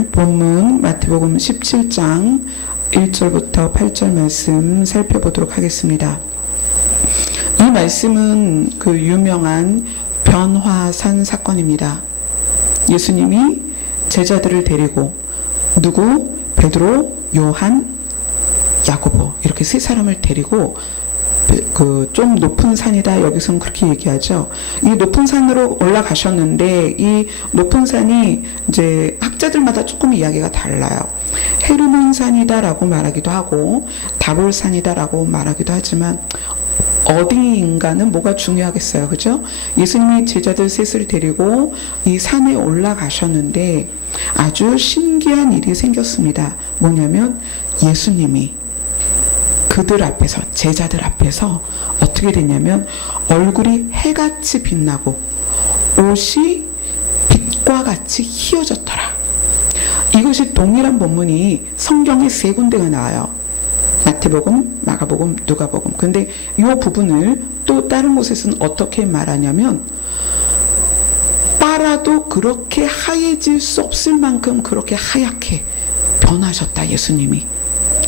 오늘 본문 마태복음 17장 1절부터 8절 말씀 살펴보도록 하겠습니다. 이 말씀은 그 유명한 변화산 사건입니다. 예수님이 제자들을 데리고 누구? 베드로, 요한, 야고보 이렇게 세 사람을 데리고 그 좀 높은 산이다, 여기서는 그렇게 얘기하죠. 이 높은 산으로 올라가셨는데 이 높은 산이 이제 학자들마다 조금 이야기가 달라요. 헤르몬 산이다라고 말하기도 하고 다볼 산이다라고 말하기도 하지만 어디인가는 뭐가 중요하겠어요, 그죠? 예수님이 제자들 셋을 데리고 이 산에 올라가셨는데 아주 신기한 일이 생겼습니다. 뭐냐면 예수님이 그들 앞에서, 제자들 앞에서 어떻게 됐냐면 얼굴이 해같이 빛나고 옷이 빛과 같이 희어졌더라. 이것이 동일한 본문이 성경에 세 군데가 나와요. 마태복음, 마가복음, 누가복음. 근데 이 부분을 또 다른 곳에서는 어떻게 말하냐면 빨아도 그렇게 하얘질 수 없을 만큼 그렇게 하얗게 변하셨다, 예수님이.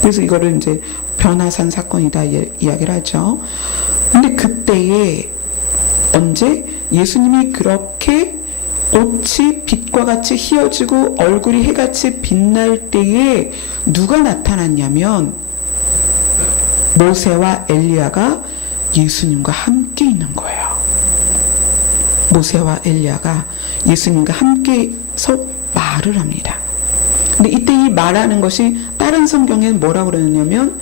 그래서 이거를 이제 변화산 사건이다 이야기를 하죠. 근데 그때에 언제 예수님이 그렇게 옷이 빛과 같이 희어지고 얼굴이 해같이 빛날 때에 누가 나타났냐면 모세와 엘리야가 예수님과 함께 있는 거예요. 모세와 엘리야가 예수님과 함께서 말을 합니다. 근데 이때 이 말하는 것이 다른 성경에는 뭐라고 그러냐면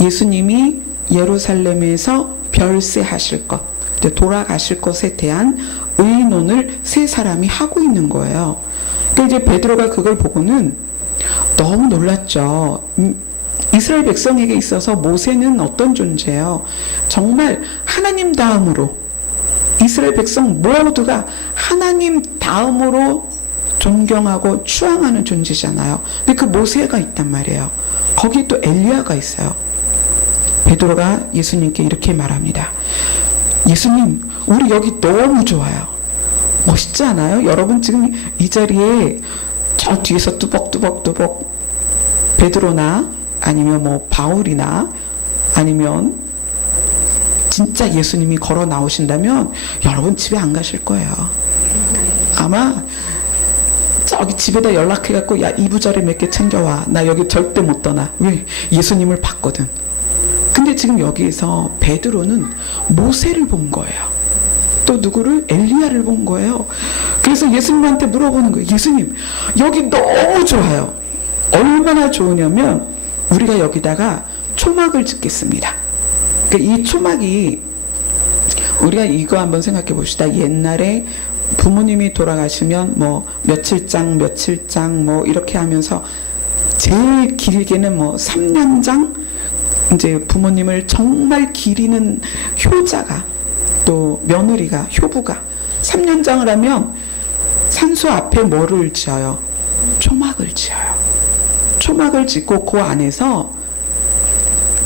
예수님이 예루살렘에서 별세하실 것, 돌아가실 것에 대한 의논을 세 사람이 하고 있는 거예요. 그러니까 이제 베드로가 그걸 보고는 너무 놀랐죠. 이스라엘 백성에게 있어서 모세는 어떤 존재예요? 정말 하나님 다음으로, 이스라엘 백성 모두가 하나님 다음으로 존경하고 추앙하는 존재잖아요. 근데 그 모세가 있단 말이에요. 거기에 또 엘리야가 있어요. 베드로가 예수님께 이렇게 말합니다. 예수님, 우리 여기 너무 좋아요. 멋있지 않아요? 여러분 지금 이 자리에 저 뒤에서 뚜벅뚜벅뚜벅 베드로나 아니면 뭐 바울이나 아니면 진짜 예수님이 걸어 나오신다면 여러분 집에 안 가실 거예요. 아마 저기 집에다 연락해갖고 야, 이부자리 몇 개 챙겨와. 나 여기 절대 못 떠나. 왜? 예수님을 봤거든. 근데 지금 여기에서 베드로는 모세를 본 거예요. 또 누구를? 엘리야를 본 거예요. 그래서 예수님한테 물어보는 거예요. 예수님, 여기 너무 좋아요. 얼마나 좋으냐면 우리가 여기다가 초막을 짓겠습니다. 그러니까 이 초막이, 우리가 이거 한번 생각해 봅시다. 옛날에 부모님이 돌아가시면 뭐 며칠장 뭐 이렇게 하면서 제일 길게는 뭐 3년장, 이제 부모님을 정말 기리는 효자가, 또 며느리가, 효부가 3년장을 하면 산소 앞에 뭐를 지어요? 초막을 지어요. 초막을 짓고 그 안에서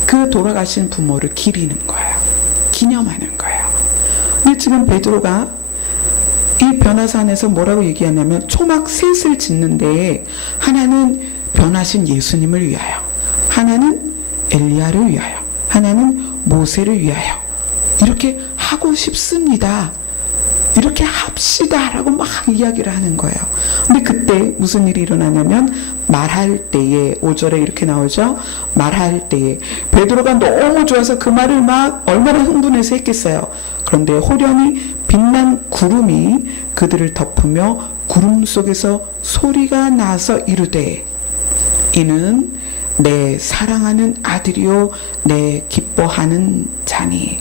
그 돌아가신 부모를 기리는 거예요. 기념하는 거예요. 근데 지금 베드로가 이 변화산에서 뭐라고 얘기하냐면 초막 셋을 짓는데 하나는 변하신 예수님을 위하여, 하나는 엘리야를 위하여, 하나는 모세를 위하여 이렇게 하고 싶습니다. 이렇게 합시다 라고 막 이야기를 하는 거예요. 근데 그때 무슨 일이 일어나냐면 말할 때에, 5절에 이렇게 나오죠. 말할 때에 베드로가 너무 좋아서 그 말을 막 얼마나 흥분해서 했겠어요. 그런데 호련히 빛난 구름이 그들을 덮으며 구름 속에서 소리가 나서 이르되 이는 내 사랑하는 아들이요 내 기뻐하는 자니.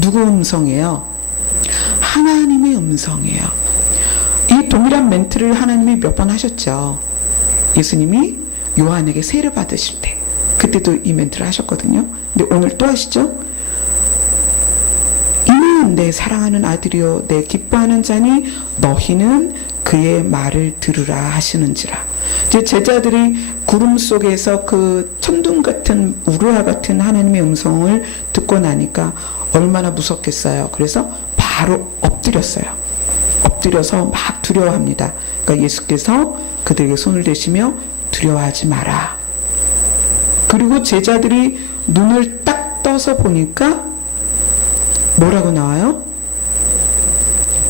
누구 음성이에요? 하나님의 음성이에요. 이 동일한 멘트를 하나님이 몇 번 하셨죠. 예수님이 요한에게 세례 받으실 때 그때도 이 멘트를 하셨거든요. 근데 오늘 또 하시죠. 이는 내 사랑하는 아들이요 내 기뻐하는 자니 너희는 그의 말을 들으라 하시는지라. 이제 제자들이 구름 속에서 그 천둥 같은 우르와 같은 하나님의 음성을 듣고 나니까 얼마나 무섭겠어요. 그래서 바로 엎드렸어요. 엎드려서 막 두려워합니다. 그러니까 예수께서 그들에게 손을 대시며 두려워하지 마라. 그리고 제자들이 눈을 딱 떠서 보니까 뭐라고 나와요?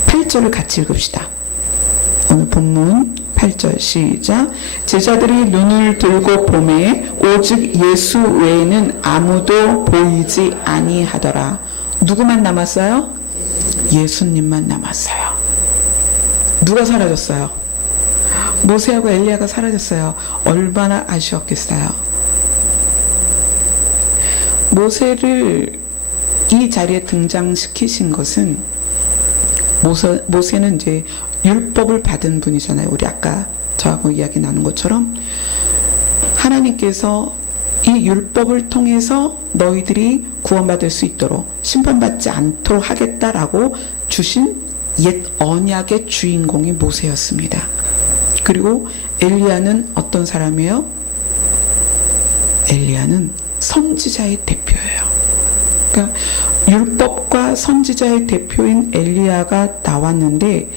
8절을 같이 읽읍시다. 오늘 본문 8절 시작. 제자들이 눈을 들고 보매 오직 예수 외에는 아무도 보이지 아니하더라. 누구만 남았어요? 예수님만 남았어요. 누가 사라졌어요? 모세하고 엘리야가 사라졌어요. 얼마나 아쉬웠겠어요. 모세를 이 자리에 등장시키신 것은 모세는 이제 율법을 받은 분이잖아요. 우리 아까 저하고 이야기 나눈 것처럼 하나님께서 이 율법을 통해서 너희들이 구원받을 수 있도록 심판받지 않도록 하겠다라고 주신 옛 언약의 주인공이 모세였습니다. 그리고 엘리야는 어떤 사람이에요? 엘리야는 선지자의 대표예요. 그러니까 율법과 선지자의 대표인 엘리야가 나왔는데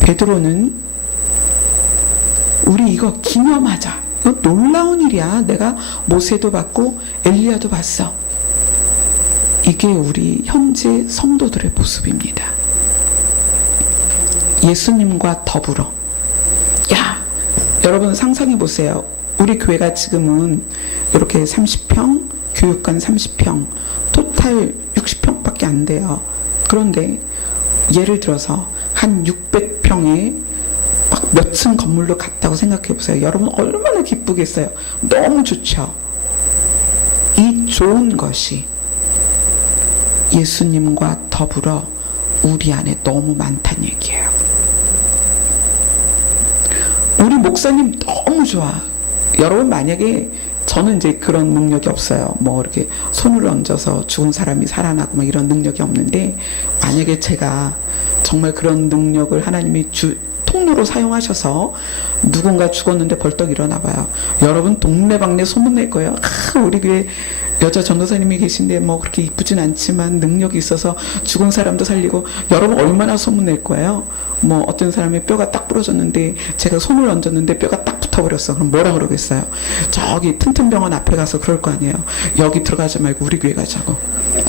베드로는 우리 이거 기념하자. 이거 놀라운 일이야. 내가 모세도 봤고 엘리야도 봤어. 이게 우리 현재 성도들의 모습입니다. 예수님과 더불어. 야, 여러분 상상해 보세요. 우리 교회가 지금은 이렇게 30평, 교육관 30평, 토탈 60평밖에 안 돼요. 그런데 예를 들어서 한 600평에 막 몇 층 건물로 갔다고 생각해 보세요. 여러분 얼마나 기쁘겠어요. 너무 좋죠. 이 좋은 것이 예수님과 더불어 우리 안에 너무 많다는 얘기예요. 우리 목사님 너무 좋아. 여러분 만약에 저는 이제 그런 능력이 없어요. 뭐 이렇게 손을 얹어서 죽은 사람이 살아나고 막 이런 능력이 없는데 만약에 제가 정말 그런 능력을 하나님이 통로로 사용하셔서 누군가 죽었는데 벌떡 일어나 봐요. 여러분 동네방네 소문낼 거예요. 우리 교회 여자 전도사님이 계신데 뭐 그렇게 이쁘진 않지만 능력이 있어서 죽은 사람도 살리고. 여러분 얼마나 소문낼 거예요. 뭐 어떤 사람의 뼈가 딱 부러졌는데 제가 손을 얹었는데 뼈가 딱 붙어버렸어. 그럼 뭐라 그러겠어요? 저기 튼튼병원 앞에 가서 그럴 거 아니에요. 여기 들어가지 말고 우리 교회 가자고.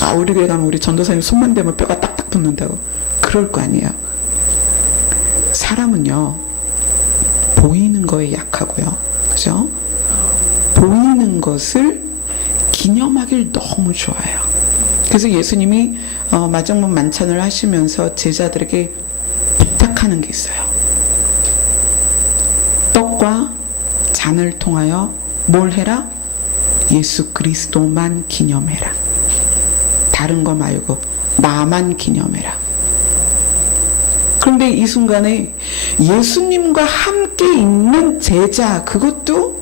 아, 우리 교회 가면 우리 전도사님 손만 대면 뼈가 딱딱 붙는다고. 그럴 거 아니에요. 사람은요 보이는 거에 약하고요, 그죠? 보이는 것을 기념하길 너무 좋아해요. 그래서 예수님이 마정문 만찬을 하시면서 제자들에게 부탁하는 게 있어요. 떡과 잔을 통하여 뭘 해라? 예수 그리스도만 기념해라. 다른 거 말고 나만 기념해라. 그런데 이 순간에 예수님과 함께 있는 제자, 그것도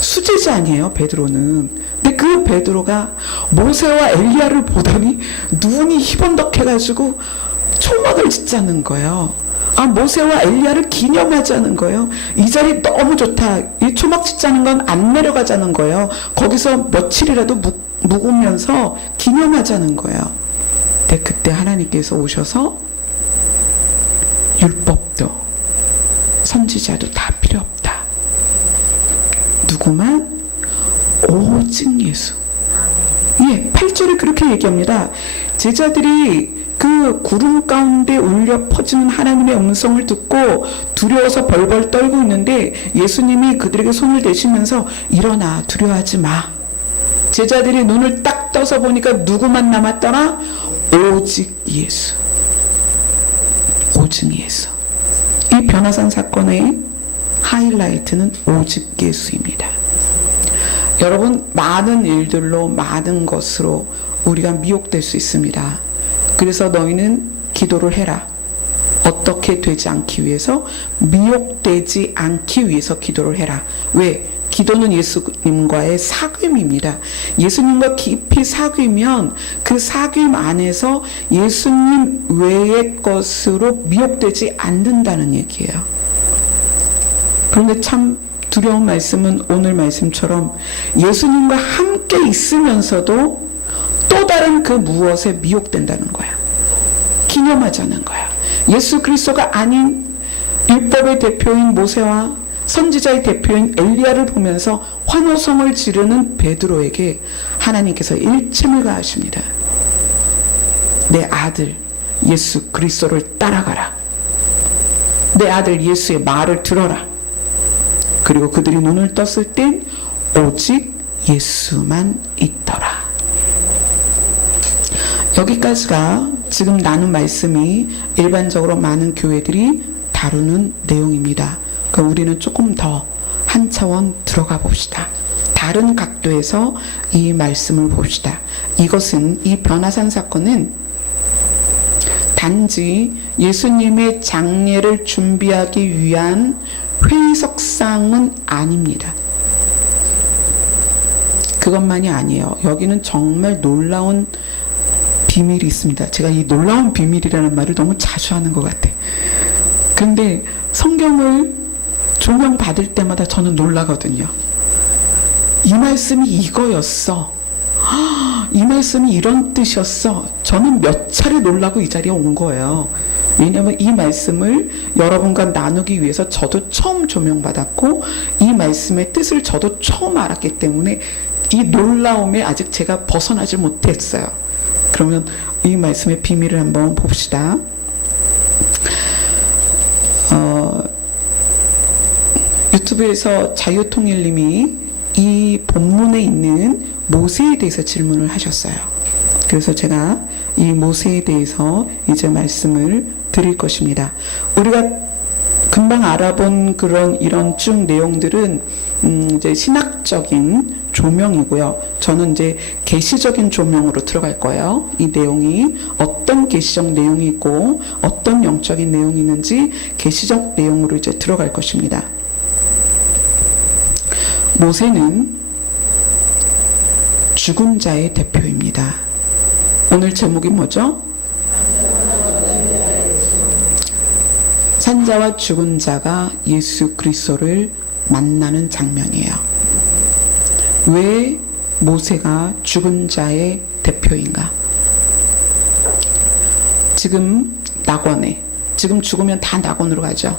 수제자 아니에요, 베드로는. 근데 그 베드로가 모세와 엘리야를 보더니 눈이 희번덕해가지고 초막을 짓자는 거예요. 아, 모세와 엘리야를 기념하자는 거예요. 이 자리 너무 좋다. 이 초막 짓자는 건 안 내려가자는 거예요. 거기서 며칠이라도 묵으면서 기념하자는 거예요. 근데 그때 하나님께서 오셔서 율법도 선지자도 다 필요 없다. 누구만? 오직 예수. 예, 8절에 그렇게 얘기합니다. 제자들이 그 구름 가운데 울려 퍼지는 하나님의 음성을 듣고 두려워서 벌벌 떨고 있는데 예수님이 그들에게 손을 대시면서 일어나, 두려워하지 마. 제자들이 눈을 딱 떠서 보니까 누구만 남았더라? 오직 예수. 오직 예수. 이 변화산 사건의 하이라이트는 오직 예수입니다. 여러분, 많은 일들로, 많은 것으로 우리가 미혹될 수 있습니다. 그래서 너희는 기도를 해라. 어떻게 되지 않기 위해서? 미혹되지 않기 위해서 기도를 해라. 왜? 기도는 예수님과의 사귐입니다. 예수님과 깊이 사귀면 그 사귐 안에서 예수님 외의 것으로 미혹되지 않는다는 얘기예요. 그런데 참 두려운 말씀은 오늘 말씀처럼 예수님과 함께 있으면서도 또 다른 그 무엇에 미혹된다는 거야. 기념하자는 거야. 예수 그리스도가 아닌 율법의 대표인 모세와 선지자의 대표인 엘리야를 보면서 환호성을 지르는 베드로에게 하나님께서 일침을 가하십니다. 내 아들 예수 그리스도를 따라가라. 내 아들 예수의 말을 들어라. 그리고 그들이 눈을 떴을 땐 오직 예수만 있더라. 여기까지가 지금 나눈 말씀이 일반적으로 많은 교회들이 다루는 내용입니다. 그럼 우리는 조금 더 한 차원 들어가 봅시다. 다른 각도에서 이 말씀을 봅시다. 이것은, 이 변화산 사건은 단지 예수님의 장례를 준비하기 위한 회의석상은 아닙니다. 그것만이 아니에요. 여기는 정말 놀라운 비밀이 있습니다. 제가 이 놀라운 비밀이라는 말을 너무 자주 하는 것 같아요. 그런데 성경을 조명받을 때마다 저는 놀라거든요. 이 말씀이 이거였어. 이 말씀이 이런 뜻이었어. 저는 몇 차례 놀라고 이 자리에 온 거예요. 왜냐하면 이 말씀을 여러분과 나누기 위해서 저도 처음 조명받았고, 이 말씀의 뜻을 저도 처음 알았기 때문에 이 놀라움에 아직 제가 벗어나지 못했어요. 그러면 이 말씀의 비밀을 한번 봅시다. 유튜브에서 자유통일님이 이 본문에 있는 모세에 대해서 질문을 하셨어요. 그래서 제가 이 모세에 대해서 이제 말씀을 드릴 것입니다. 우리가 금방 알아본 이런 쭉 내용들은 이제 신학적인 조명이고요. 저는 이제 계시적인 조명으로 들어갈 거예요. 이 내용이 어떤 계시적 내용이 있고 어떤 영적인 내용이 있는지 계시적 내용으로 이제 들어갈 것입니다. 모세는 죽은 자의 대표입니다. 오늘 제목이 뭐죠? 산자와 죽은 자가 예수 그리스도를 만나는 장면이에요. 왜 모세가 죽은 자의 대표인가? 지금 낙원에, 지금 죽으면 다 낙원으로 가죠.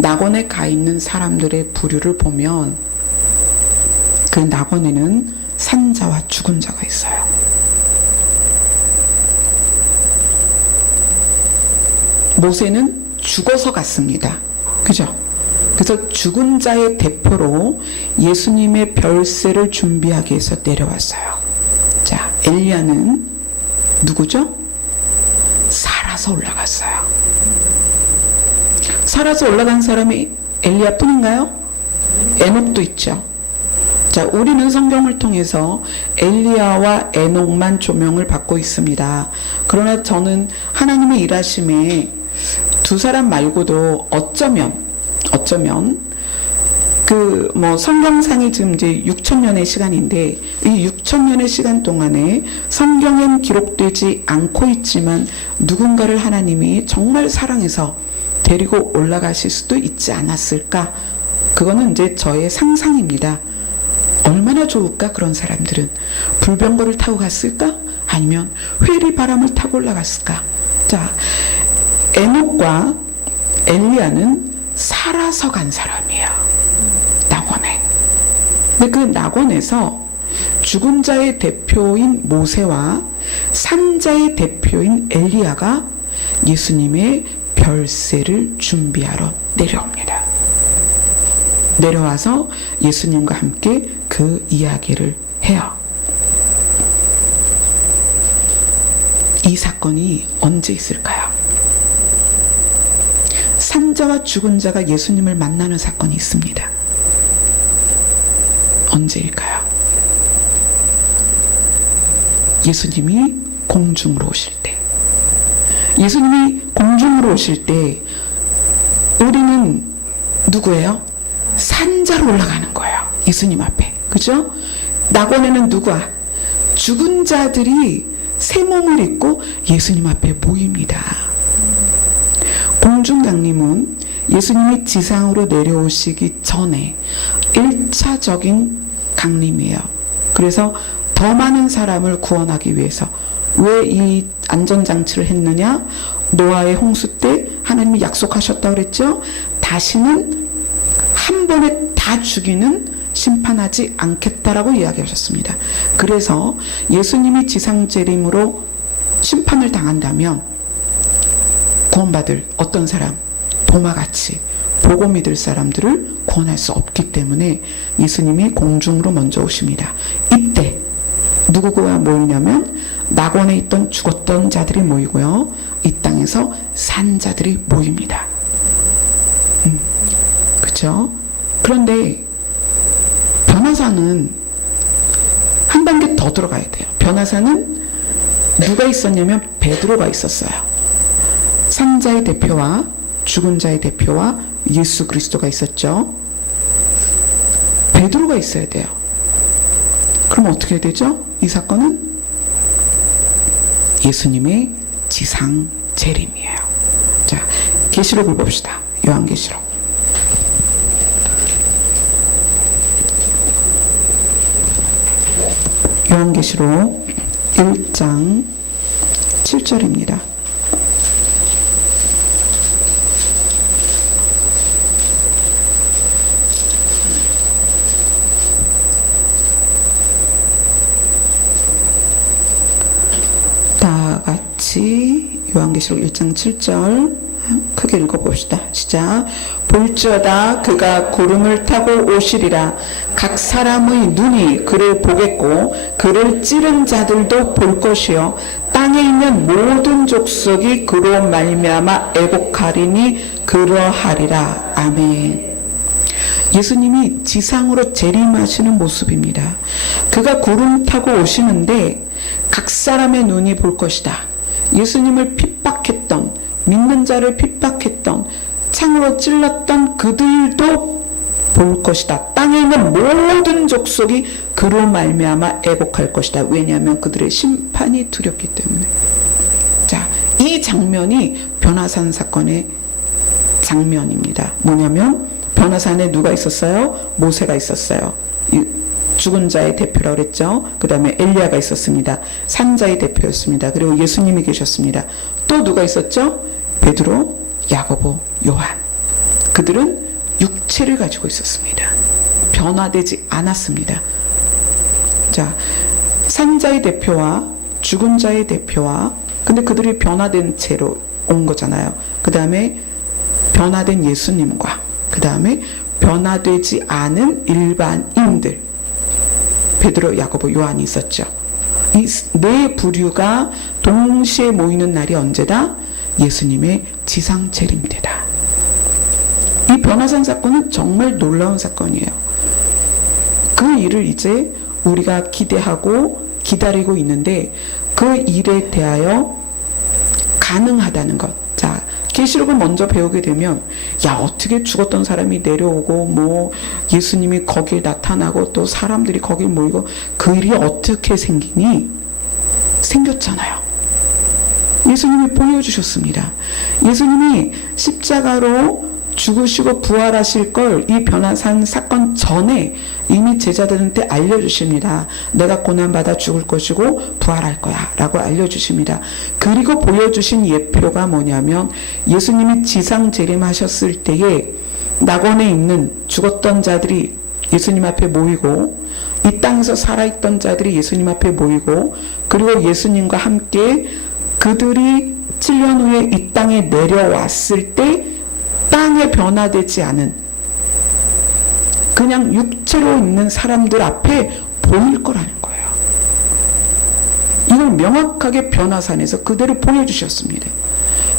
낙원에 가 있는 사람들의 부류를 보면 그 낙원에는 산자와 죽은 자가 있어요. 모세는 죽어서 갔습니다. 그죠? 그래서 죽은 자의 대표로 예수님의 별세를 준비하기 위해서 내려왔어요. 자, 엘리야는 누구죠? 살아서 올라갔어요. 살아서 올라간 사람이 엘리야 뿐인가요? 에녹도 있죠. 자, 우리는 성경을 통해서 엘리야와 에녹만 조명을 받고 있습니다. 그러나 저는 하나님의 일하심에 두 사람 말고도 어쩌면 성경상이 지금 이제 6,000년의 시간인데, 이 6,000년의 시간 동안에 성경엔 기록되지 않고 있지만 누군가를 하나님이 정말 사랑해서 데리고 올라가실 수도 있지 않았을까? 그거는 이제 저의 상상입니다. 얼마나 좋을까? 그런 사람들은 불병거를 타고 갔을까? 아니면 회리 바람을 타고 올라갔을까? 자, 에녹과 엘리야는 살아서 간 사람이에요. 낙원에. 근데 그 낙원에서 죽은 자의 대표인 모세와 산자의 대표인 엘리야가 예수님의 별세를 준비하러 내려옵니다. 내려와서 예수님과 함께 그 이야기를 해요. 이 사건이 언제 있을까요? 산자와 죽은 자가 예수님을 만나는 사건이 있습니다. 언제일까요? 예수님이 공중으로 오실 때. 예수님이 공중으로 오실 때 우리는 누구예요? 산자로 올라가는 거예요. 예수님 앞에. 그죠? 낙원에는 누구야? 죽은 자들이 새 몸을 입고 예수님 앞에 모입니다. 공중강림은 예수님이 지상으로 내려오시기 전에 1차적인 강림이에요. 그래서 더 많은 사람을 구원하기 위해서 왜 이 안전장치를 했느냐? 노아의 홍수 때 하나님이 약속하셨다고 그랬죠. 다시는 한 번에 다 죽이는 심판하지 않겠다라고 이야기하셨습니다. 그래서 예수님이 지상재림으로 심판을 당한다면 구원받을 어떤 사람, 도마같이 보고 믿을 사람들을 구원할 수 없기 때문에 예수님이 공중으로 먼저 오십니다. 이때 누구가 모이냐면 낙원에 있던 죽었던 자들이 모이고요, 이 땅에서 산 자들이 모입니다. 그렇죠? 그런데 변화사는 한 단계 더 들어가야 돼요. 변화사는 누가 있었냐면 베드로가 있었어요. 산자의 대표와 죽은 자의 대표와 예수 그리스도가 있었죠. 베드로가 있어야 돼요. 그럼 어떻게 되죠? 이 사건은 예수님의 지상 재림이에요. 자, 계시록을 봅시다. 요한계시록. 요한계시록 1장 7절입니다. 다 같이 요한계시록 1장 7절 크게 읽어봅시다. 시작. 볼지어다 그가 구름을 타고 오시리라. 각 사람의 눈이 그를 보겠고 그를 찌른 자들도 볼 것이요 땅에 있는 모든 족속이 그로 말미암아 애곡하리니 그러하리라. 아멘. 예수님이 지상으로 재림하시는 모습입니다. 그가 구름 타고 오시는데 각 사람의 눈이 볼 것이다. 예수님을 핍박했던, 믿는 자를 핍박했던, 창으로 찔렀던 그들도 볼 것이다. 땅에 있는 모든 족속이 그로 말미암아 애곡할 것이다. 왜냐하면 그들의 심판이 두렵기 때문에. 자, 이 장면이 변화산 사건의 장면입니다. 뭐냐면 변화산에 누가 있었어요? 모세가 있었어요. 죽은 자의 대표라고 그랬죠. 그 다음에 엘리야가 있었습니다. 산자의 대표였습니다. 그리고 예수님이 계셨습니다. 또 누가 있었죠? 베드로, 야고보, 요한. 그들은 육체를 가지고 있었습니다. 변화되지 않았습니다. 자, 산자의 대표와 죽은 자의 대표와, 근데 그들이 변화된 채로 온 거잖아요. 그 다음에 변화된 예수님과, 그 다음에 변화되지 않은 일반인들, 베드로, 야고보, 요한이 있었죠. 이 네 부류가 동시에 모이는 날이 언제다? 예수님의 지상 재림 때다. 이 변화산 사건은 정말 놀라운 사건이에요. 그 일을 이제 우리가 기대하고 기다리고 있는데 그 일에 대하여 가능하다는 것. 자, 계시록을 먼저 배우게 되면 야, 어떻게 죽었던 사람이 내려오고 뭐 예수님이 거길 나타나고 또 사람들이 거길 모이고 그 일이 어떻게 생기니? 생겼잖아요. 예수님이 보여주셨습니다. 예수님이 십자가로 죽으시고 부활하실 걸 이 변화산 사건 전에 이미 제자들한테 알려주십니다. 내가 고난받아 죽을 것이고 부활할 거야 라고 알려주십니다. 그리고 보여주신 예표가 뭐냐면 예수님이 지상 재림하셨을 때에 낙원에 있는 죽었던 자들이 예수님 앞에 모이고 이 땅에서 살아있던 자들이 예수님 앞에 모이고 그리고 예수님과 함께 그들이 7년 후에 이 땅에 내려왔을 때 땅에 변화되지 않은 그냥 육체로 있는 사람들 앞에 보일 거라는 거예요. 이걸 명확하게 변화산에서 그대로 보여주셨습니다.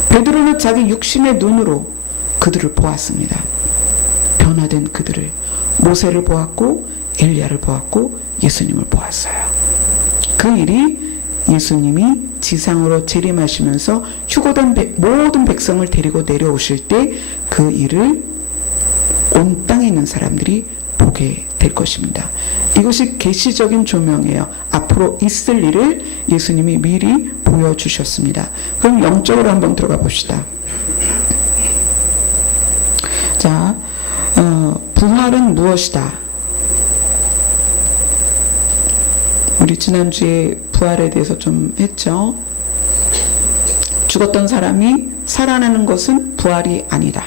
베드로는 자기 육신의 눈으로 그들을 보았습니다. 변화된 그들을, 모세를 보았고 엘리야를 보았고 예수님을 보았어요. 그 일이 예수님이 지상으로 재림하시면서 휴거된 모든 백성을 데리고 내려오실 때 그 일을 온 땅에 있는 사람들이 보게 될 것입니다. 이것이 계시적인 조명이에요. 앞으로 있을 일을 예수님이 미리 보여주셨습니다. 그럼 영적으로 한번 들어가 봅시다. 자, 부활은 무엇이다? 우리 지난주에 부활에 대해서 좀 했죠. 죽었던 사람이 살아나는 것은 부활이 아니다.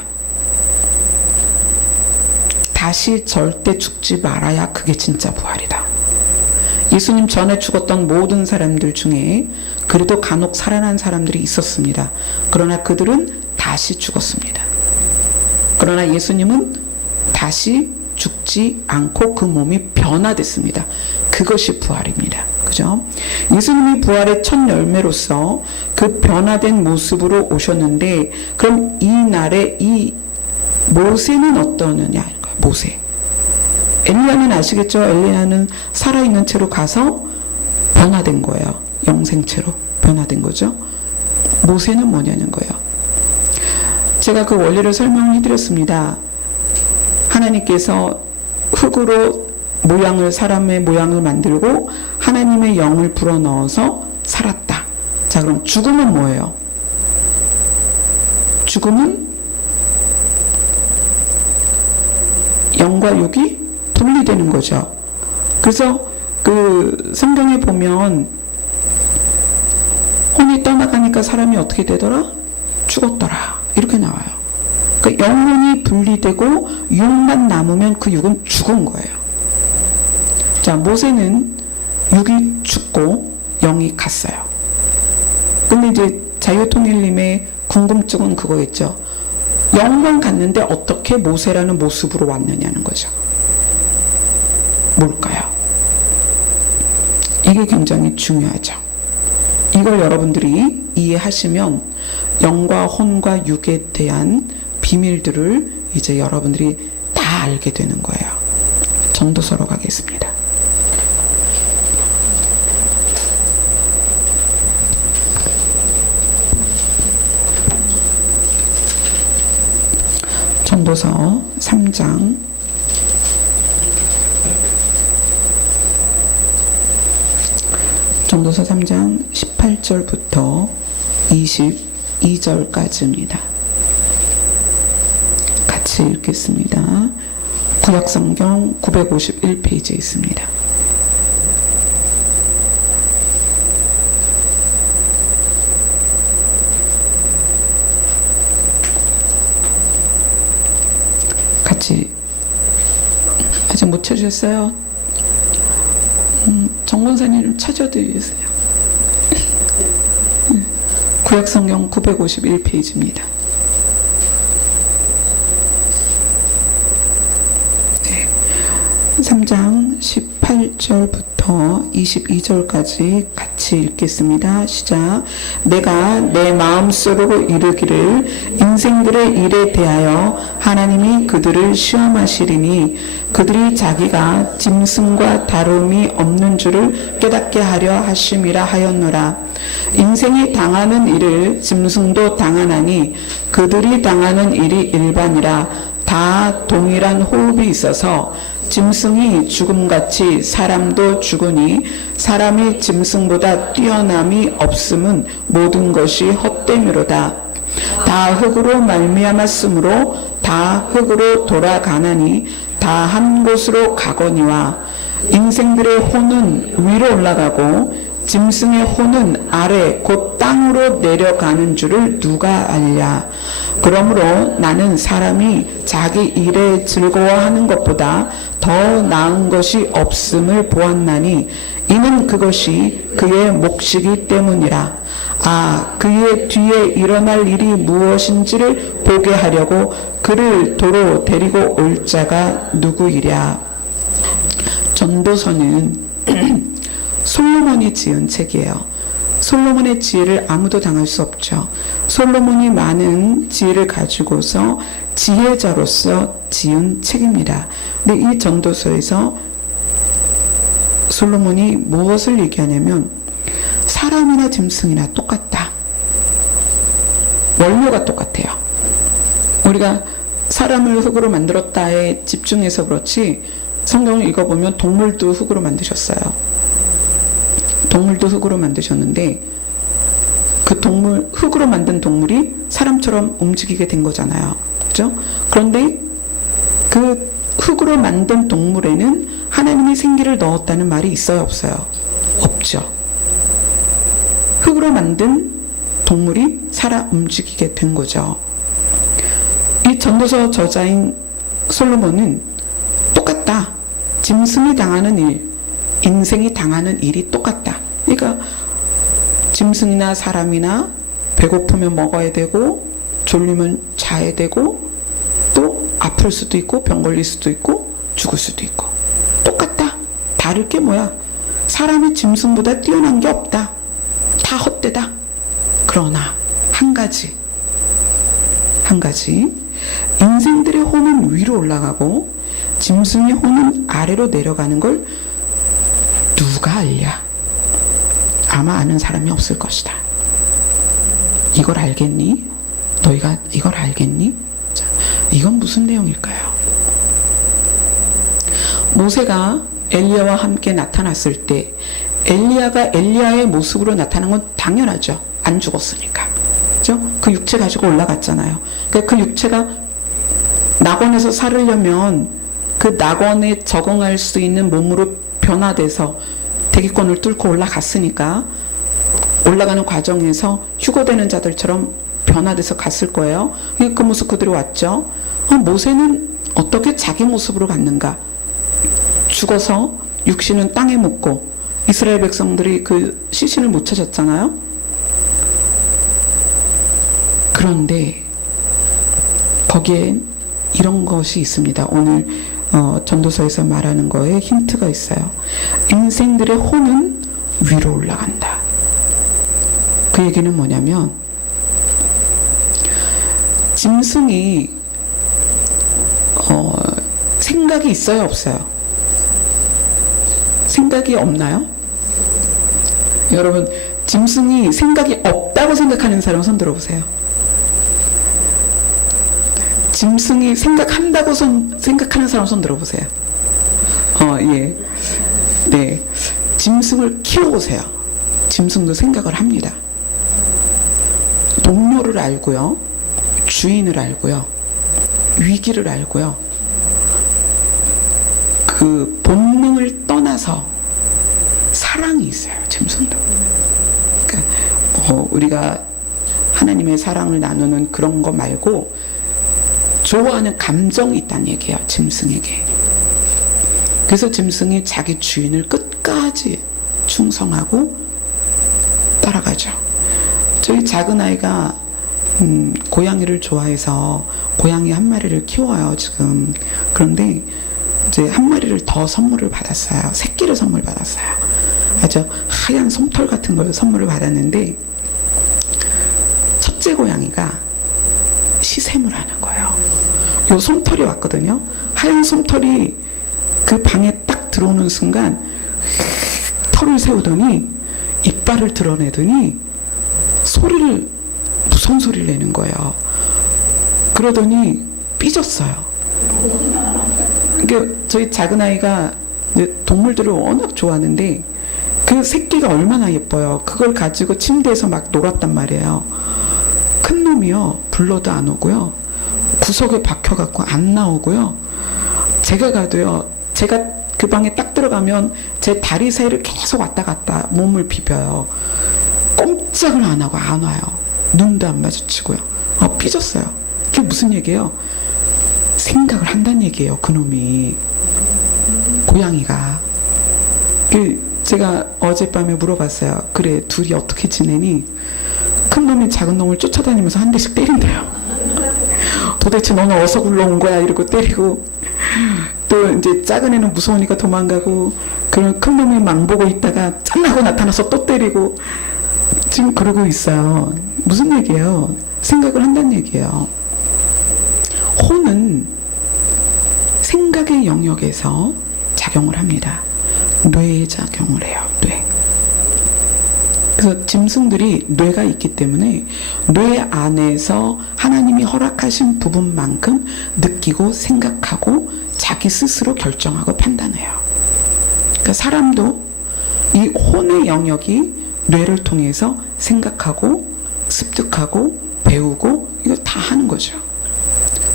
다시 절대 죽지 말아야 그게 진짜 부활이다. 예수님 전에 죽었던 모든 사람들 중에 그래도 간혹 살아난 사람들이 있었습니다. 그러나 그들은 다시 죽었습니다. 그러나 예수님은 다시 죽지 않고 그 몸이 변화됐습니다. 그것이 부활입니다. 그죠? 예수님이 부활의 첫 열매로서 그 변화된 모습으로 오셨는데, 그럼 이 날에 이 모세는 어떠느냐? 모세. 엘리야는 아시겠죠? 엘리야는 살아있는 채로 가서 변화된 거예요. 영생체로 변화된 거죠. 모세는 뭐냐는 거예요. 제가 그 원리를 설명해 드렸습니다. 하나님께서 흙으로 사람의 모양을 만들고 하나님의 영을 불어넣어서 살았다. 자, 그럼 죽음은 뭐예요? 죽음은 영과 육이 분리되는 거죠. 그래서 그 성경에 보면 혼이 떠나가니까 사람이 어떻게 되더라? 죽었더라. 이렇게 나와요. 그러니까 영혼이 분리되고 육만 남으면 그 육은 죽은 거예요. 자, 모세는 육이 죽고 영이 갔어요. 근데 이제 자유통일님의 궁금증은 그거겠죠. 영만 갔는데 어떻게 모세라는 모습으로 왔느냐는 거죠. 뭘까요? 이게 굉장히 중요하죠. 이걸 여러분들이 이해하시면 영과 혼과 육에 대한 비밀들을 이제 여러분들이 다 알게 되는 거예요. 전도서로 가겠습니다. 전도서 3장 18절부터 22절까지입니다. 같이 읽겠습니다. 구약성경 951페이지에 있습니다. 같이 아직 못 찾으셨어요? 정권사님 찾아드리세요. 구약성경 951페이지입니다. 네. 3장 18절부터 22절까지 같이 읽겠습니다. 시작. 내가 내 마음속으로 이르기를 인생들의 일에 대하여 하나님이 그들을 시험하시리니 그들이 자기가 짐승과 다름이 없는 줄을 깨닫게 하려 하심이라 하였노라. 인생이 당하는 일을 짐승도 당하나니 그들이 당하는 일이 일반이라. 다 동일한 호흡이 있어서 짐승이 죽음같이 사람도 죽으니 사람이 짐승보다 뛰어남이 없음은 모든 것이 헛됨이로다. 다 흙으로 말미암았으므로 다 흙으로 돌아가나니 다 한 곳으로 가거니와 인생들의 혼은 위로 올라가고 짐승의 혼은 아래 곧 땅으로 내려가는 줄을 누가 알랴. 그러므로 나는 사람이 자기 일에 즐거워하는 것보다 더 나은 것이 없음을 보았나니 이는 그것이 그의 몫이기 때문이라. 그의 뒤에 일어날 일이 무엇인지를 보게 하려고 그를 도로 데리고 올 자가 누구이랴. 전도서는 솔로몬이 지은 책이에요. 솔로몬의 지혜를 아무도 당할 수 없죠. 솔로몬이 많은 지혜를 가지고서 지혜자로서 지은 책입니다. 근데 이 전도서에서 솔로몬이 무엇을 얘기하냐면 사람이나 짐승이나 똑같다. 원료가 똑같아요. 우리가 사람을 흙으로 만들었다에 집중해서 그렇지 성경을 읽어보면 동물도 흙으로 만드셨어요. 동물도 흙으로 만드셨는데 그 동물, 흙으로 만든 동물이 사람처럼 움직이게 된 거잖아요. 그죠? 그런데 그 흙으로 만든 동물에는 하나님이 생기를 넣었다는 말이 있어요, 없어요? 없죠. 흙으로 만든 동물이 살아 움직이게 된 거죠. 이 전도서 저자인 솔로몬은 똑같다. 짐승이 당하는 일, 인생이 당하는 일이 똑같다. 그러니까 짐승이나 사람이나 배고프면 먹어야 되고 졸리면 자야 되고 또 아플 수도 있고 병 걸릴 수도 있고 죽을 수도 있고 똑같다. 다를 게 뭐야? 사람이 짐승보다 뛰어난 게 없다. 다 헛되다. 그러나 한 가지 인생들의 혼은 위로 올라가고 짐승의 혼은 아래로 내려가는 걸 누가 알랴? 아마 아는 사람이 없을 것이다. 이걸 알겠니? 너희가 이걸 알겠니? 자, 이건 무슨 내용일까요? 모세가 엘리야와 함께 나타났을 때 엘리야가 엘리야의 모습으로 나타난 건 당연하죠. 안 죽었으니까. 그죠? 그 육체 가지고 올라갔잖아요. 그러니까 그 육체가 낙원에서 살으려면 그 낙원에 적응할 수 있는 몸으로 변화돼서 대기권을 뚫고 올라갔으니까 올라가는 과정에서 휴거되는 자들처럼 변화돼서 갔을 거예요. 그 모습 그대로 왔죠. 모세는 어떻게 자기 모습으로 갔는가? 죽어서 육신은 땅에 묻고 이스라엘 백성들이 그 시신을 못 찾았잖아요. 그런데 거기에 이런 것이 있습니다. 오늘 전도서에서 말하는 거에 힌트가 있어요. 인생들의 혼은 위로 올라간다. 그 얘기는 뭐냐면 짐승이 생각이 있어요, 없어요? 생각이 없나요? 여러분, 짐승이 생각이 없다고 생각하는 사람 손 들어보세요. 짐승이 생각한다고 생각하는 사람 손 들어보세요. 예. 네. 짐승을 키워보세요. 짐승도 생각을 합니다. 동료를 알고요. 주인을 알고요. 위기를 알고요. 그 본능을 떠나서 사랑이 있어요. 짐승도. 그러니까 우리가 하나님의 사랑을 나누는 그런 거 말고 좋아하는 감정이 있다는 얘기예요. 짐승에게. 그래서 짐승이 자기 주인을 끝까지 충성하고 따라가죠. 저희 작은 아이가 고양이를 좋아해서 고양이 한 마리를 키워요, 지금. 그런데 이제 한 마리를 더 선물을 받았어요. 새끼를 선물 받았어요. 아주 하얀 솜털 같은 걸 선물을 받았는데 첫째 고양이가 시샘을 하는 거예요. 요 솜털이 왔거든요. 하얀 솜털이 그 방에 딱 들어오는 순간 털을 세우더니 이빨을 드러내더니 무서운 소리를 내는 거예요. 그러더니 삐졌어요. 그러니까 저희 작은 아이가 동물들을 워낙 좋아하는데 그 새끼가 얼마나 예뻐요. 그걸 가지고 침대에서 막 놀았단 말이에요. 큰 놈이요, 불러도 안 오고요, 구석에 박혀갖고 안 나오고요. 제가 가도요, 제가 그 방에 딱 들어가면 제 다리 사이를 계속 왔다 갔다 몸을 비벼요. 꼼짝을 안 하고 안 와요. 눈도 안 마주치고요. 삐졌어요. 그게 무슨 얘기예요? 생각을 한다는 얘기예요. 그놈이, 고양이가. 제가 어젯밤에 물어봤어요. 그래, 둘이 어떻게 지내니? 큰 놈이 작은 놈을 쫓아다니면서 한 대씩 때린대요. 도대체 너는 어디서 굴러온 거야? 이러고 때리고, 또 이제 작은 애는 무서우니까 도망가고, 그럼 큰 놈이 망보고 있다가 짠하고 나타나서 또 때리고, 지금 그러고 있어요. 무슨 얘기예요? 생각을 한다는 얘기예요. 혼은 생각의 영역에서 작용을 합니다. 뇌에 작용을 해요. 뇌. 그래서 짐승들이 뇌가 있기 때문에 뇌 안에서 하나님이 허락하신 부분만큼 느끼고 생각하고 자기 스스로 결정하고 판단해요. 그러니까 사람도 이 혼의 영역이 뇌를 통해서 생각하고 습득하고 배우고 이거 다 하는 거죠.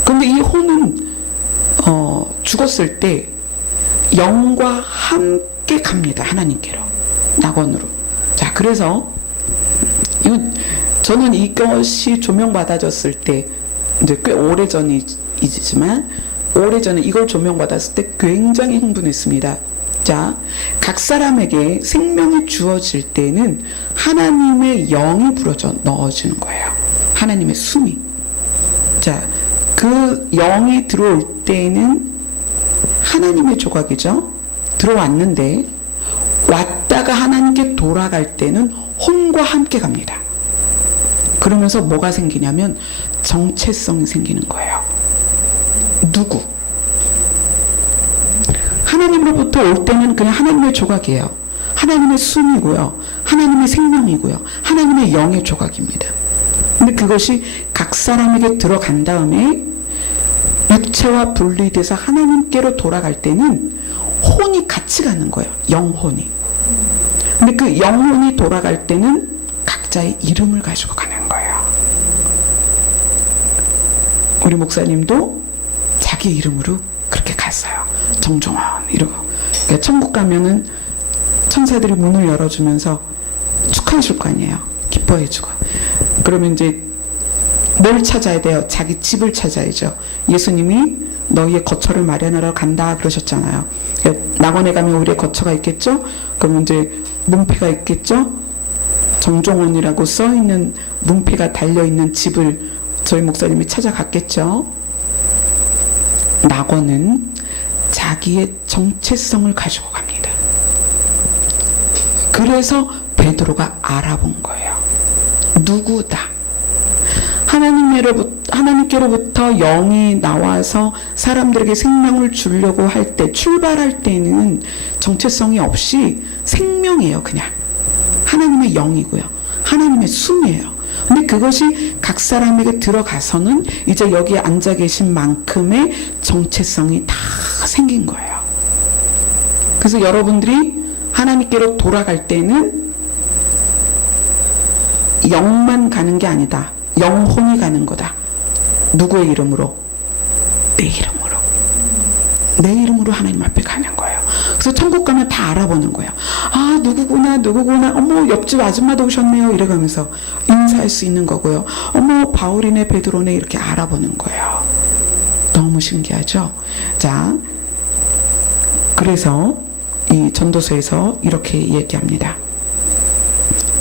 그런데 이 혼은 죽었을 때 영과 함께 갑니다. 하나님께로, 낙원으로. 자, 그래서 저는 이것이 조명받아졌을 때, 이제 꽤 오래 전이지만, 오래전에 이걸 조명받았을 때 굉장히 흥분했습니다. 자, 각 사람에게 생명이 주어질 때는 하나님의 영이 불어져 넣어주는 거예요. 하나님의 숨이. 자, 그 영이 들어올 때는 하나님의 조각이죠. 들어왔는데 왔다가 하나님께 돌아갈 때는 혼과 함께 갑니다. 그러면서 뭐가 생기냐면 정체성이 생기는 거예요. 누구? 하나님으로부터 올 때는 그냥 하나님의 조각이에요. 하나님의 숨이고요. 하나님의 생명이고요. 하나님의 영의 조각입니다. 근데 그것이 각 사람에게 들어간 다음에 육체와 분리돼서 하나님께로 돌아갈 때는 혼이 같이 가는 거예요. 영혼이. 근데 그 영혼이 돌아갈 때는 각자의 이름을 가지고 가는 거예요. 우리 목사님도 자기 이름으로 그렇게 갔어요. 정종원 이러고. 그러니까 천국 가면은 천사들이 문을 열어주면서 축하해 줄 거 아니에요. 기뻐해 주고. 그러면 이제 뭘 찾아야 돼요? 자기 집을 찾아야죠. 예수님이 너희의 거처를 마련하러 간다 그러셨잖아요. 그러니까 낙원에 가면 우리의 거처가 있겠죠? 그러면 이제 문패가 있겠죠? 정종원이라고 써있는 문패가 달려있는 집을 저희 목사님이 찾아갔겠죠? 낙원은 자기의 정체성을 가지고 갑니다. 그래서 베드로가 알아본 거예요. 누구다. 하나님께로부터 영이 나와서 사람들에게 생명을 주려고 할 때, 출발할 때는 정체성이 없이 생명이에요. 그냥 하나님의 영이고요. 하나님의 숨이에요. 근데 그것이 각 사람에게 들어가서는 이제 여기에 앉아 계신 만큼의 정체성이 다 생긴 거예요. 그래서 여러분들이 하나님께로 돌아갈 때는 영만 가는 게 아니다. 영혼이 가는 거다. 누구의 이름으로? 내 이름으로. 내 이름으로 하나님 앞에 가는 거예요. 그래서 천국 가면 다 알아보는 거예요. 아, 누구구나. 어머, 옆집 아줌마도 오셨네요. 이래가면서 인사할 수 있는 거고요. 어머, 바울이네, 베드로네. 이렇게 알아보는 거예요. 너무 신기하죠? 자, 그래서 이 전도서에서 이렇게 얘기합니다.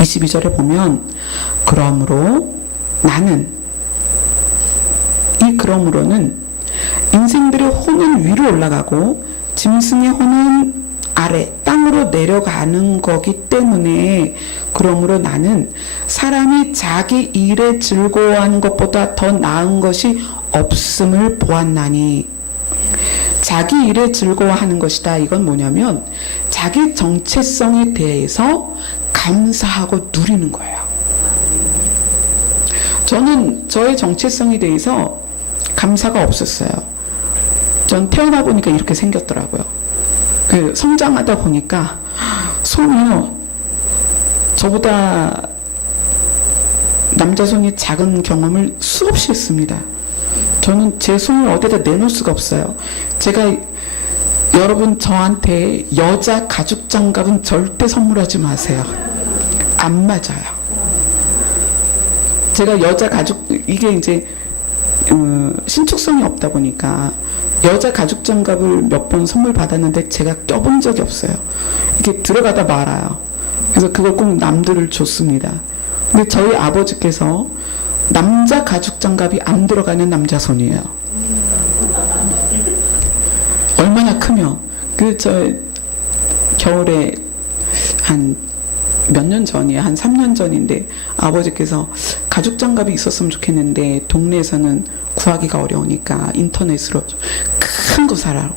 22절에 보면, 그러므로 나는, 이 그러므로는 인생들의 혼은 위로 올라가고 짐승의 혼은 아래 땅으로 내려가는 거기 때문에, 그러므로 나는 사람이 자기 일에 즐거워하는 것보다 더 나은 것이 없음을 보았나니. 자기 일에 즐거워하는 것이다. 이건 뭐냐면 자기 정체성에 대해서 감사하고 누리는 거예요. 저는 저의 정체성에 대해서 감사가 없었어요. 전 태어나 보니까 이렇게 생겼더라고요. 그 성장하다 보니까 손이요, 저보다 남자 손이 작은 경험을 수없이 했습니다. 저는 제 손을 어디다 내놓을 수가 없어요. 제가, 여러분, 저한테 여자 가죽 장갑은 절대 선물하지 마세요. 안 맞아요. 제가 여자 가죽, 이게 이제 신축성이 없다 보니까 여자 가죽 장갑을 몇 번 선물 받았는데 제가 껴본 적이 없어요. 이렇게 들어가다 말아요. 그래서 그걸 꼭 남들을 줬습니다. 근데 저희 아버지께서 남자 가죽 장갑이 안 들어가는 남자 손이에요. 얼마나 크면, 겨울에 한 몇 년 전이에요. 한 3년 전인데 아버지께서 가죽 장갑이 있었으면 좋겠는데 동네에서는 구하기가 어려우니까 인터넷으로 큰 거 사라고,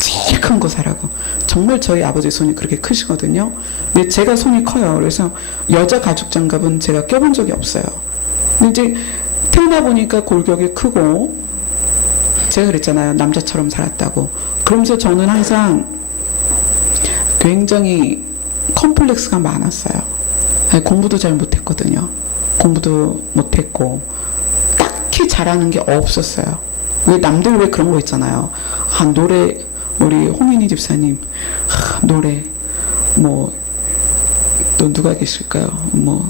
제일 큰 거 사라고. 정말 저희 아버지 손이 그렇게 크시거든요. 근데 제가 손이 커요. 그래서 여자 가죽 장갑은 제가 껴본 적이 없어요. 근데 이제 태어나 보니까 골격이 크고, 제가 그랬잖아요. 남자처럼 살았다고. 그러면서 저는 항상 굉장히 컴플렉스가 많았어요. 공부도 잘 못했거든요. 공부도 못했고 딱히 잘하는 게 없었어요. 왜 남들 왜 그런 거 있잖아요. 아, 노래, 우리 홍인희 집사님, 노래, 뭐 또 누가 계실까요? 뭐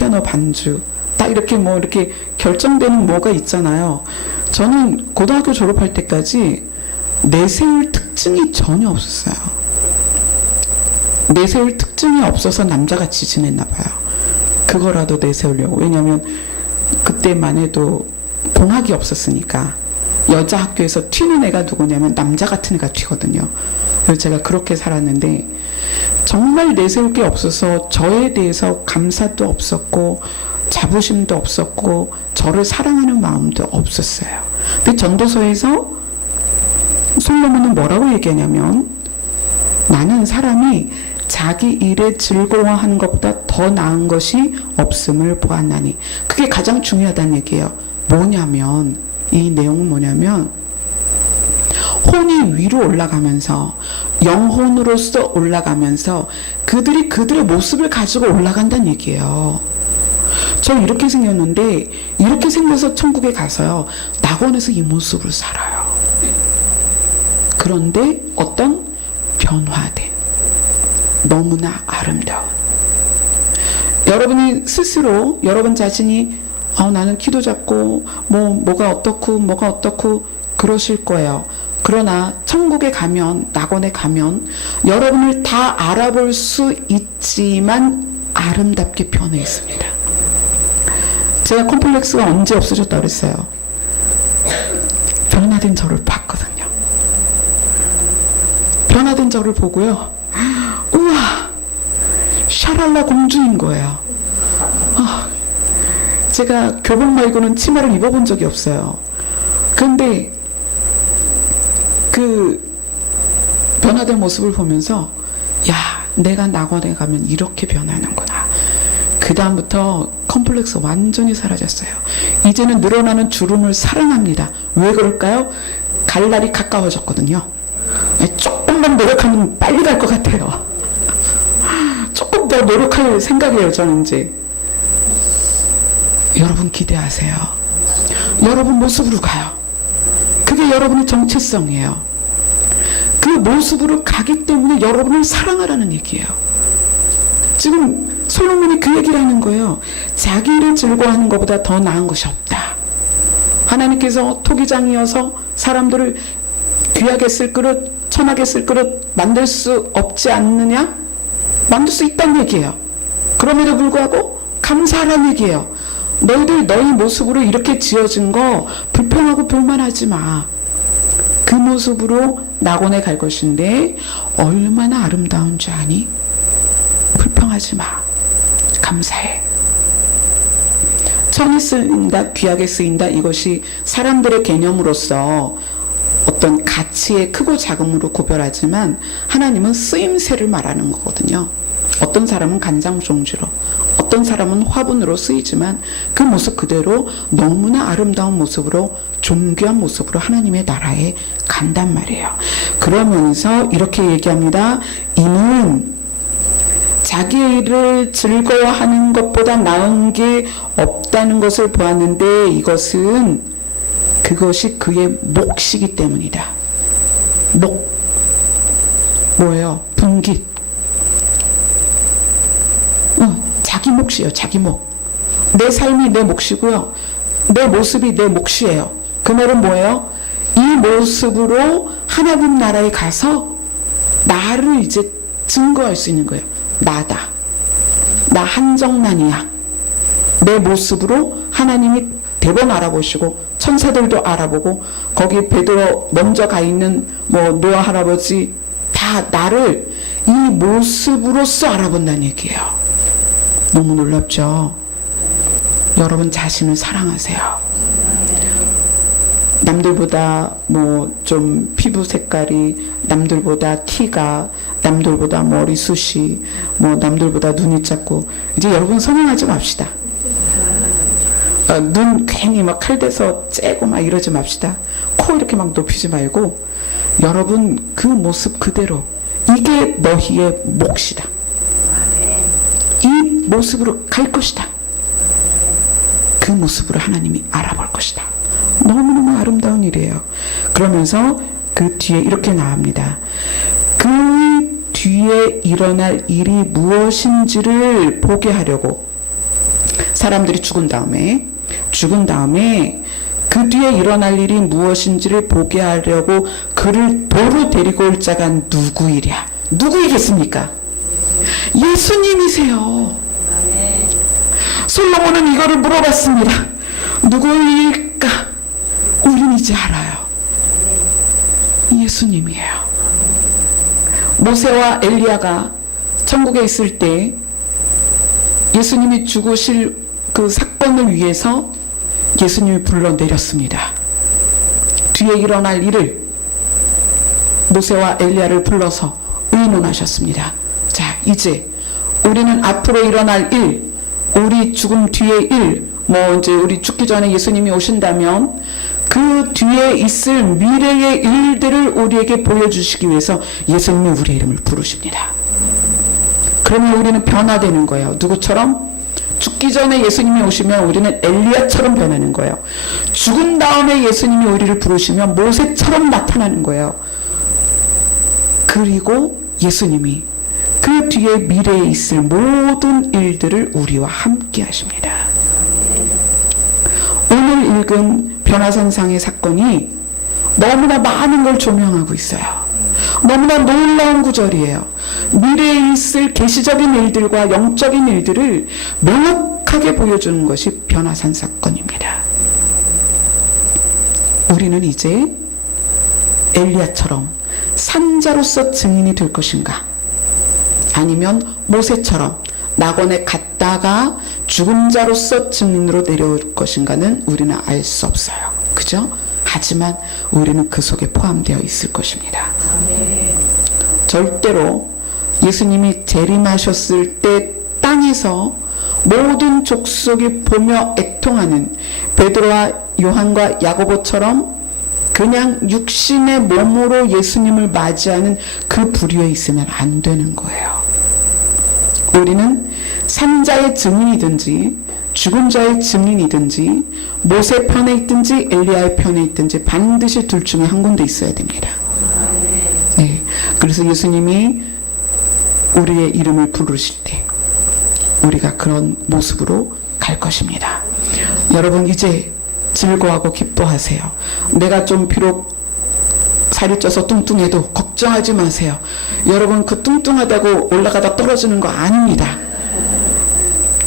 피아노 반주 딱 이렇게 뭐 이렇게 결정되는 뭐가 있잖아요. 저는 고등학교 졸업할 때까지 내세울 특징이 전혀 없었어요. 내세울 특징이 없어서 남자같이 지냈나 봐요. 그거라도 내세우려고. 왜냐면 그때만 해도 공학이 없었으니까 여자 학교에서 튀는 애가 누구냐면 남자 같은 애가 튀거든요. 그래서 제가 그렇게 살았는데 정말 내세울 게 없어서 저에 대해서 감사도 없었고 자부심도 없었고 저를 사랑하는 마음도 없었어요. 근데 전도서에서 솔로몬은 뭐라고 얘기하냐면 나는 사람이 자기 일에 즐거워하는 것보다 더 나은 것이 없음을 보았나니. 그게 가장 중요하다는 얘기예요. 뭐냐면 이 내용은 뭐냐면 혼이 위로 올라가면서 영혼으로서 올라가면서 그들이 그들의 모습을 가지고 올라간다는 얘기예요. 저 이렇게 생겼는데 이렇게 생겨서 천국에 가서요 낙원에서 이 모습으로 살아요. 그런데 어떤 변화된 너무나 아름다운 여러분이 스스로 여러분 자신이 나는 키도 작고 뭐가 어떻고 그러실 거예요. 그러나 천국에 가면 낙원에 가면 여러분을 다 알아볼 수 있지만 아름답게 변해 있습니다. 제가 컴플렉스가 언제 없어졌다 그랬어요. 변화된 저를 봤거든요. 변화된 저를 보고요. 우와, 샤랄라 공주인 거예요. 제가 교복 말고는 치마를 입어본 적이 없어요. 근데 그 변화된 모습을 보면서 야, 내가 낙원에 가면 이렇게 변하는구나. 그 다음부터 컴플렉스 완전히 사라졌어요. 이제는 늘어나는 주름을 사랑합니다. 왜 그럴까요? 갈 날이 가까워졌거든요. 조금만 노력하면 빨리 갈 것 같아요. 조금 더 노력할 생각이에요. 저는 이제 여러분 기대하세요. 여러분 모습으로 가요. 그게 여러분의 정체성이에요. 그 모습으로 가기 때문에 여러분을 사랑하라는 얘기예요. 지금 솔로몬이 그 얘기를 하는 거예요. 자기 일을 즐거워하는 것보다 더 나은 것이 없다. 하나님께서 토기장이어서 사람들을 귀하게 쓸 그릇, 천하게 쓸 그릇 만들 수 없지 않느냐? 만들 수 있다는 얘기예요. 그럼에도 불구하고 감사하라는 얘기예요. 너희들 너희 모습으로 이렇게 지어진 거 불평하고 불만하지 마. 그 모습으로 낙원에 갈 것인데 얼마나 아름다운 줄 아니? 불평하지 마. 감사해. 천이 쓰인다, 귀하게 쓰인다. 이것이 사람들의 개념으로서 어떤 가치의 크고 작음으로 구별하지만 하나님은 쓰임새를 말하는 거거든요. 어떤 사람은 간장종지로, 어떤 사람은 화분으로 쓰이지만 그 모습 그대로 너무나 아름다운 모습으로, 존귀한 모습으로 하나님의 나라에 간단 말이에요. 그러면서 이렇게 얘기합니다. 이는 자기의 일을 즐거워하는 것보다 나은 게 없다는 것을 보았는데 그것이 그의 몫이기 때문이다. 목 뭐예요? 분깃. 자기 몫이에요. 자기 몫. 내 삶이 내 몫이고요. 내 모습이 내 몫이에요. 그 말은 뭐예요? 이 모습으로 하나님 나라에 가서 나를 이제 증거할 수 있는 거예요. 나다. 나 한정난이야. 내 모습으로 하나님이 대번 알아보시고 천사들도 알아보고 거기 베드로 먼저 가 있는 노아 할아버지 다 나를 이 모습으로서 알아본다는 얘기예요. 너무 놀랍죠? 여러분 자신을 사랑하세요. 남들보다 좀 피부 색깔이, 남들보다 키가, 남들보다 머리숱이, 남들보다 눈이 작고, 이제 여러분 성형하지 맙시다. 눈 괜히 막 칼대서 째고 막 이러지 맙시다. 코 이렇게 막 높이지 말고 여러분 그 모습 그대로, 이게 너희의 몫이다. 이 모습으로 갈 것이다. 그 모습으로 하나님이 알아볼 것이다. 너무너무 아름다운 일이에요. 그러면서 그 뒤에 이렇게 나옵니다. 그 뒤에 일어날 일이 무엇인지를 보게 하려고 사람들이 죽은 다음에 그 뒤에 일어날 일이 무엇인지를 보게 하려고 그를 도로 데리고 올 자가 누구이랴? 누구이겠습니까? 예수님이세요. 솔로몬은 이거를 물어봤습니다. 누구일까? 우린 이제 알아요. 예수님이에요. 모세와 엘리야가 천국에 있을 때 예수님이 죽으실 그 사건을 위해서 예수님이 불러내렸습니다. 뒤에 일어날 일을 모세와 엘리야를 불러서 의논하셨습니다. 자, 이제 우리는 앞으로 일어날 일, 우리 죽음 뒤의 일, 이제 우리 죽기 전에 예수님이 오신다면 그 뒤에 있을 미래의 일들을 우리에게 보여주시기 위해서 예수님이 우리의 이름을 부르십니다. 그러면 우리는 변화되는 거예요. 누구처럼? 죽기 전에 예수님이 오시면 우리는 엘리야처럼 변하는 거예요. 죽은 다음에 예수님이 우리를 부르시면 모세처럼 나타나는 거예요. 그리고 예수님이 그 뒤에 미래에 있을 모든 일들을 우리와 함께 하십니다. 오늘 읽은 변화산상의 사건이 너무나 많은 걸 조명하고 있어요. 너무나 놀라운 구절이에요. 미래에 있을 계시적인 일들과 영적인 일들을 명확하게 보여주는 것이 변화산 사건입니다. 우리는 이제 엘리야처럼 산자로서 증인이 될 것인가? 아니면 모세처럼 낙원에 갔다가 죽은 자로서 증인으로 내려올 것인가는 우리는 알 수 없어요. 그죠? 하지만 우리는 그 속에 포함되어 있을 것입니다. 절대로 예수님이 재림하셨을 때 땅에서 모든 족속이 보며 애통하는 베드로와 요한과 야고보처럼 그냥 육신의 몸으로 예수님을 맞이하는 그 부류에 있으면 안 되는 거예요. 우리는 산자의 증인이든지 죽은 자의 증인이든지 모세 편에 있든지 엘리야의 편에 있든지 반드시 둘 중에 한 군데 있어야 됩니다. 네. 그래서 예수님이 우리의 이름을 부르실 때 우리가 그런 모습으로 갈 것입니다. 여러분 이제 즐거워하고 기뻐하세요. 내가 좀 비록 살이 쪄서 뚱뚱해도 걱정하지 마세요. 여러분 그 뚱뚱하다고 올라가다 떨어지는 거 아닙니다.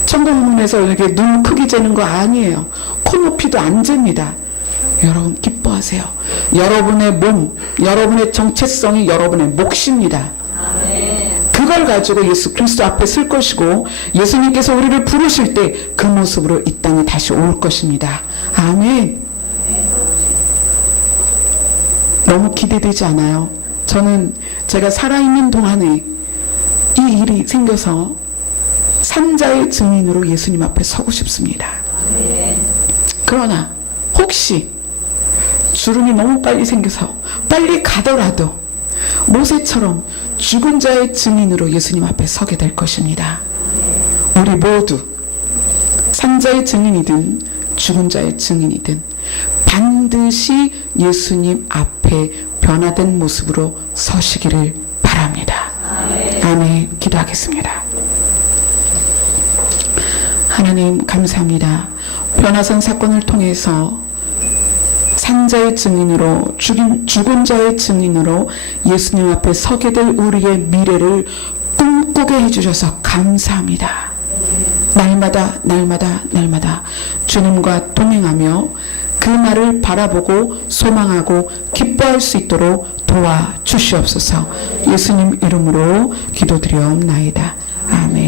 천국문에서 이렇게 눈 크기 재는 거 아니에요. 코 높이도 안 잽니다. 여러분 기뻐하세요. 여러분의 몸, 여러분의 정체성이 여러분의 몫입니다. 그걸 가지고 예수 그리스도 앞에 설 것이고 예수님께서 우리를 부르실 때 그 모습으로 이 땅에 다시 올 것입니다. 아멘. 너무 기대되지 않아요? 저는 제가 살아있는 동안에 이 일이 생겨서 산자의 증인으로 예수님 앞에 서고 싶습니다. 그러나 혹시 주름이 너무 빨리 생겨서 빨리 가더라도 모세처럼 죽은 자의 증인으로 예수님 앞에 서게 될 것입니다. 우리 모두 산자의 증인이든 죽은 자의 증인이든 반드시 예수님 앞에 변화된 모습으로 서시기를 바랍니다. 아멘. 기도하겠습니다. 하나님 감사합니다. 변화산 사건을 통해서 산자의 증인으로 죽은 자의 증인으로 예수님 앞에 서게 될 우리의 미래를 꿈꾸게 해주셔서 감사합니다. 날마다 날마다 날마다 주님과 동행하며 그 날을 바라보고 소망하고 기뻐할 수 있도록 도와주시옵소서. 예수님 이름으로 기도드리옵나이다. 아멘.